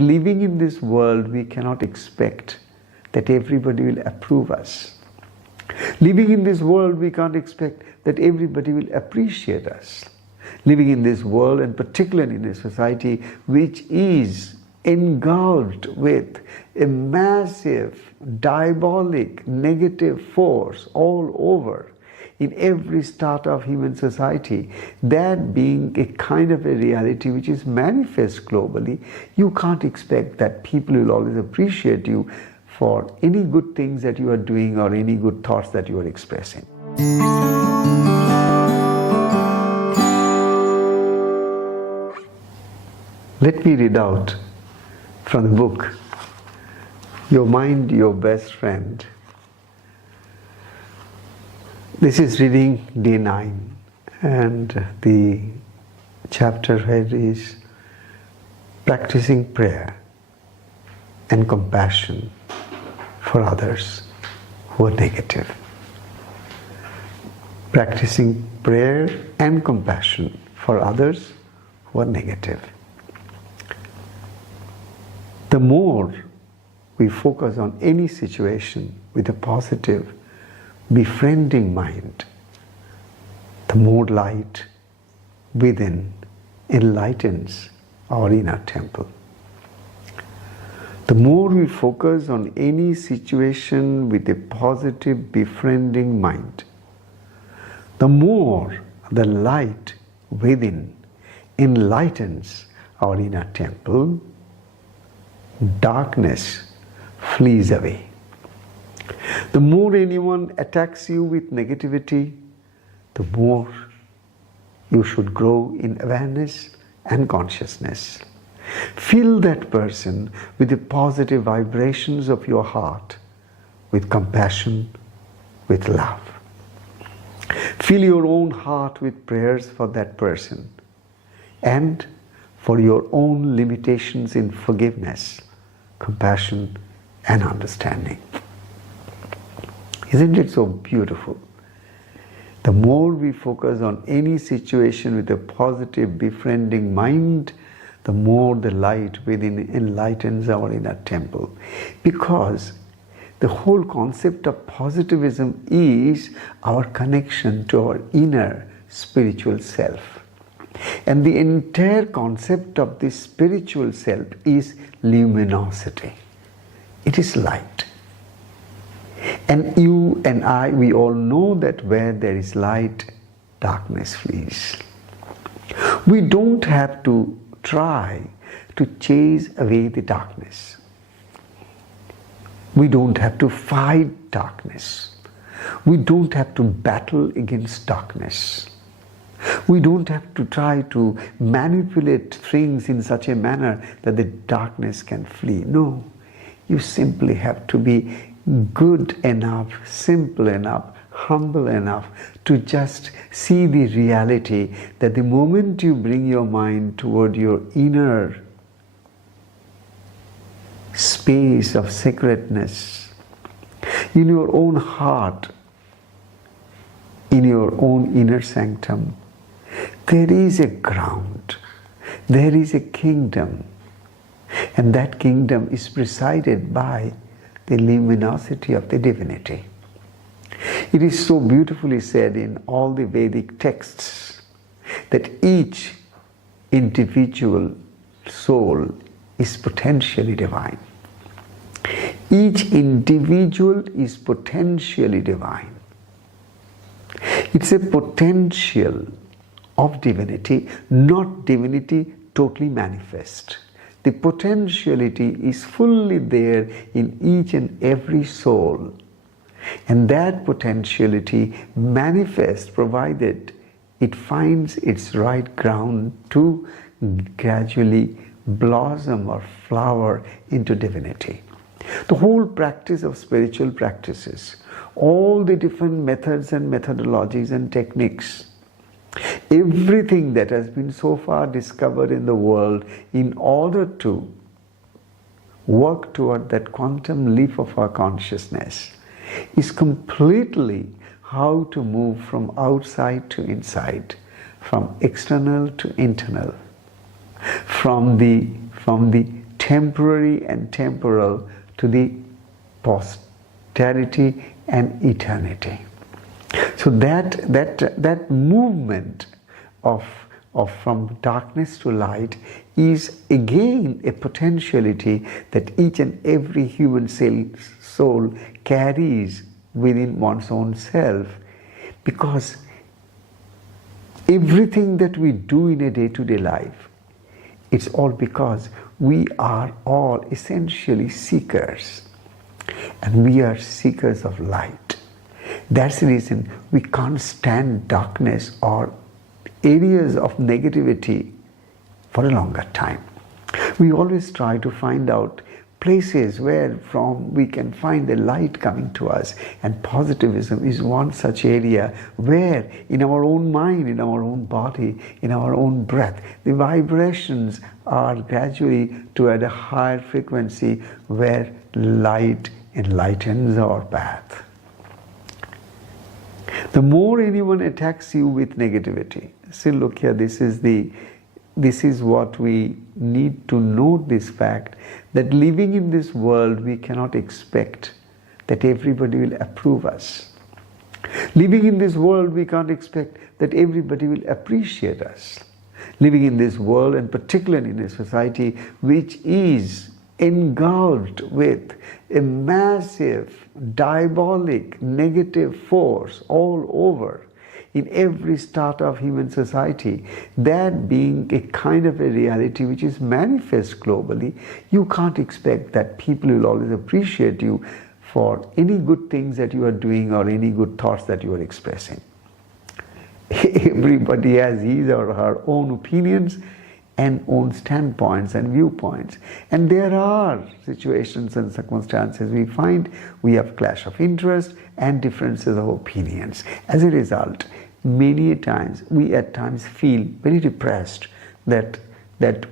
Living in this world, we cannot expect that everybody will approve us. Living in this world, we can't expect that everybody will appreciate us. Living in this world, and particularly in a society which is engulfed with a massive, diabolic, negative force all over, in every strata of human society, that being a kind of a reality which is manifest globally, you can't expect that people will always appreciate you for any good things that you are doing or any good thoughts that you are expressing. Let me read out from the book, Your Mind, Your Best Friend. This is reading day 9, and the chapter head is Practicing Prayer and Compassion for Others who are negative. Practicing prayer and compassion for others who are negative. The more we focus on any situation with a positive, befriending mind, the more light within enlightens our inner temple. The more we focus on any situation with a positive, befriending mind, the more the light within enlightens our inner temple, darkness flees away. The more anyone attacks you with negativity, the more you should grow in awareness and consciousness. Fill that person with the positive vibrations of your heart, with compassion, with love. Fill your own heart with prayers for that person and for your own limitations in forgiveness, compassion, and understanding. Isn't it so beautiful? The more we focus on any situation with a positive, befriending mind, the more the light within enlightens our inner temple. Because the whole concept of positivism is our connection to our inner spiritual self. And the entire concept of this spiritual self is luminosity. It is light. And you and I, we all know that where there is light, darkness flees. We don't have to try to chase away the darkness. We don't have to fight darkness. We don't have to battle against darkness. We don't have to try to manipulate things in such a manner that the darkness can flee. No, you simply have to be good enough, simple enough, humble enough to just see the reality that the moment you bring your mind toward your inner space of sacredness, in your own heart, in your own inner sanctum, there is a ground, there is a kingdom, and that kingdom is presided by the luminosity of the divinity. It is so beautifully said in all the Vedic texts that each individual soul is potentially divine. Each individual is potentially divine. It's a potential of divinity, not divinity totally manifest. The potentiality is fully there in each and every soul. And that potentiality manifests provided it finds its right ground to gradually blossom or flower into divinity. The whole practice of spiritual practices, all the different methods and methodologies and techniques, everything that has been so far discovered in the world in order to work toward that quantum leap of our consciousness is completely how to move from outside to inside, from external to internal, from the temporary and temporal to the posterity and eternity. So that movement of from darkness to light is again a potentiality that each and every human soul carries within one's own self, because everything that we do in a day-to-day life, it's all because we are all essentially seekers, and we are seekers of light. That's the reason we can't stand darkness or areas of negativity for a longer time. We always try to find out places where from we can find the light coming to us, and positivism is one such area where in our own mind, in our own body, in our own breath, the vibrations are gradually toward a higher frequency where light enlightens our path. The more anyone attacks you with negativity, see, look here, this is what we need to note, this fact that living in this world we cannot expect that everybody will approve us. Living in this world we can't expect that everybody will appreciate us. Living in this world, and particularly in a society which is engulfed with a massive, diabolic, negative force all over, in every strata of human society, that being a kind of a reality which is manifest globally, you can't expect that people will always appreciate you for any good things that you are doing or any good thoughts that you are expressing. Everybody has his or her own opinions and own standpoints and viewpoints, and there are situations and circumstances we find we have clash of interest and differences of opinions. As a result, many times we at times feel very depressed that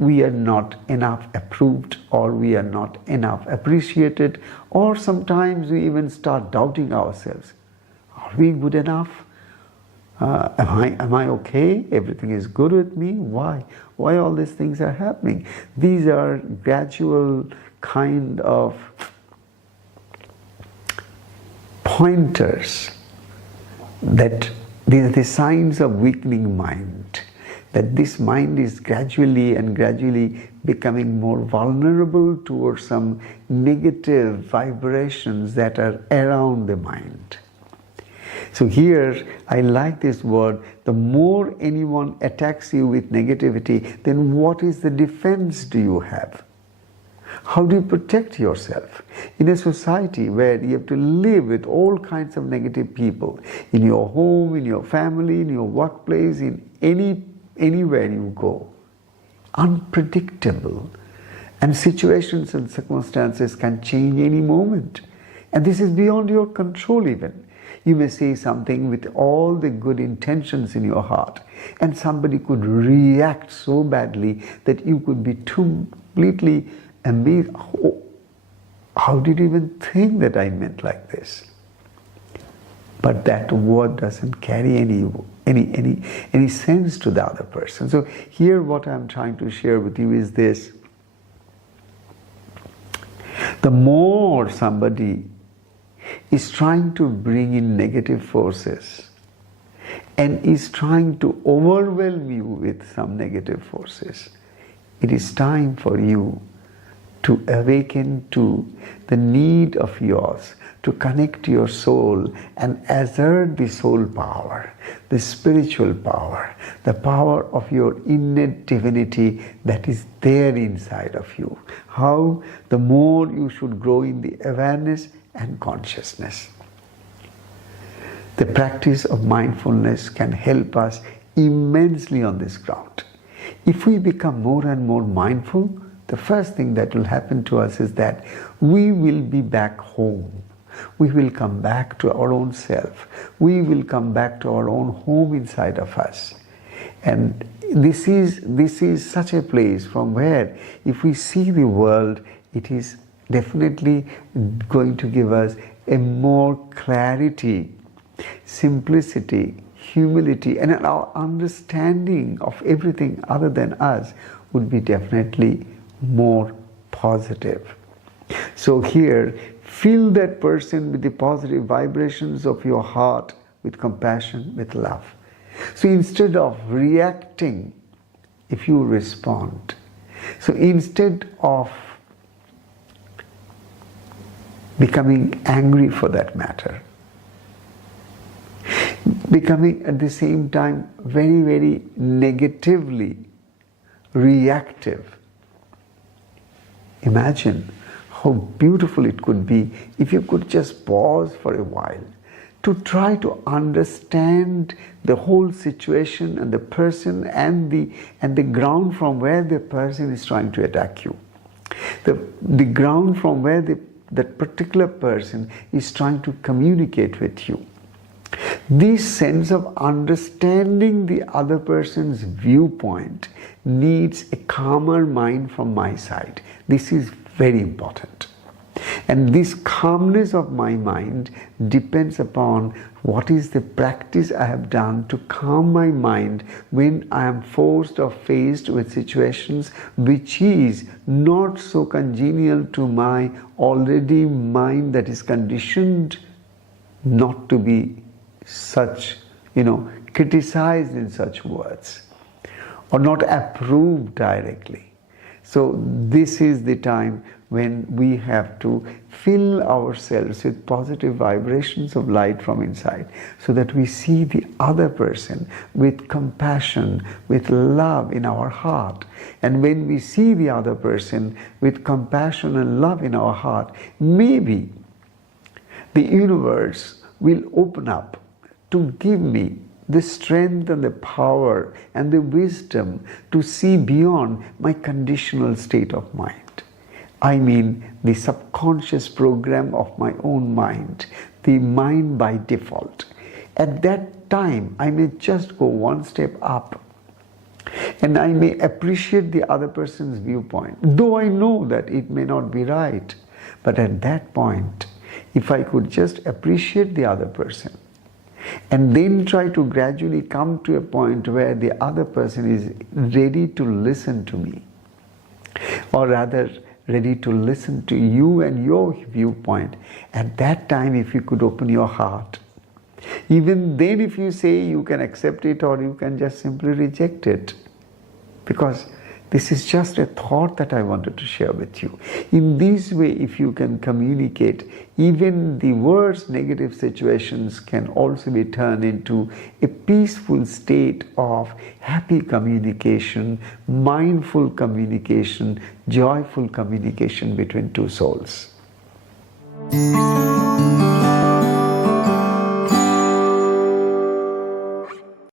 we are not enough approved, or we are not enough appreciated, or sometimes we even start doubting ourselves. Are we good enough? Am I okay? Everything is good with me? Why all these things are happening? These are gradual kind of pointers that these are the signs of weakening mind, that this mind is gradually becoming more vulnerable towards some negative vibrations that are around the mind. So here, I like this word, the more anyone attacks you with negativity, then what is the defense do you have? How do you protect yourself? In a society where you have to live with all kinds of negative people, in your home, in your family, in your workplace, in anywhere you go, unpredictable, and situations and circumstances can change any moment. And this is beyond your control even. You may say something with all the good intentions in your heart, and somebody could react so badly that you could be completely amazed. Oh, how did you even think that I meant like this? But that word doesn't carry any sense to the other person. So here what I'm trying to share with you is this. The more somebody is trying to bring in negative forces and is trying to overwhelm you with some negative forces, it is time for you to awaken to the need of yours to connect to your soul and assert the soul power, the spiritual power, the power of your innate divinity that is there inside of you. How? The more you should grow in the awareness and consciousness. The practice of mindfulness can help us immensely on this ground. If we become more and more mindful, the first thing that will happen to us is that we will be back home. We will come back to our own self. We will come back to our own home inside of us. And this is such a place from where, if we see the world, it is definitely going to give us a more clarity, simplicity, humility, and our understanding of everything other than us would be definitely more positive. So here, fill that person with the positive vibrations of your heart, with compassion, with love. So instead of reacting, if you respond. So instead of becoming angry for that matter, becoming at the same time very, very negatively reactive. Imagine how beautiful it could be if you could just pause for a while to try to understand the whole situation and the person and the ground from where the person is trying to attack you. The ground from where that particular person is trying to communicate with you. This sense of understanding the other person's viewpoint needs a calmer mind from my side. This is very important. And this calmness of my mind depends upon what is the practice I have done to calm my mind when I am forced or faced with situations which is not so congenial to my already mind that is conditioned not to be such, criticized in such words or not approved directly. So this is the time when we have to fill ourselves with positive vibrations of light from inside so that we see the other person with compassion, with love in our heart. And when we see the other person with compassion and love in our heart, maybe the universe will open up to give me the strength and the power and the wisdom to see beyond my conditional state of mind. I mean the subconscious program of my own mind, the mind by default. At that time, I may just go one step up and I may appreciate the other person's viewpoint, though I know that it may not be right. But at that point, if I could just appreciate the other person and then try to gradually come to a point where the other person is ready to listen to me, or rather ready to listen to you and your viewpoint, at that time if you could open your heart, even then if you say you can accept it or you can just simply reject it, because this is just a thought that I wanted to share with you. In this way, if you can communicate, even the worst negative situations can also be turned into a peaceful state of happy communication, mindful communication, joyful communication between two souls.